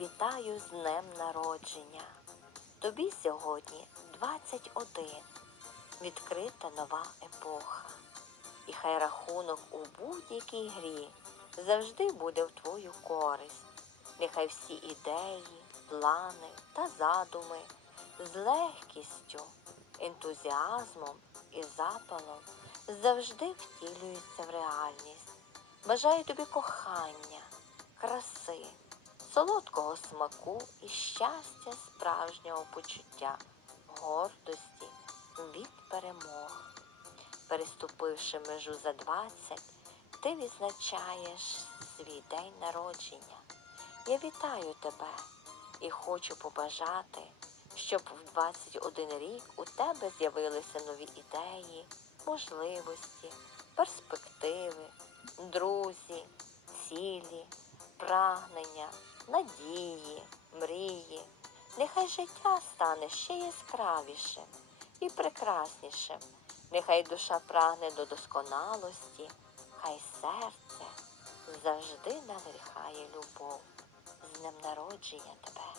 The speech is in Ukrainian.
Вітаю з днем народження. Тобі сьогодні 21. Відкрита нова епоха. І хай рахунок у будь-якій грі завжди буде в твою користь. Нехай всі ідеї, плани та задуми з легкістю, ентузіазмом і запалом завжди втілюються в реальність. Бажаю тобі кохання, краси, солодкого смаку і щастя справжнього почуття, гордості від перемог. Переступивши межу за 20, ти відзначаєш свій день народження. Я вітаю тебе і хочу побажати, щоб в 21 рік у тебе з'явилися нові ідеї, можливості, перспективи, друзі, цілі, прагнення, надії, мрії. Нехай життя стане ще яскравішим і прекраснішим. Нехай душа прагне до досконалості, хай серце завжди надихає любов. З днем народження тебе.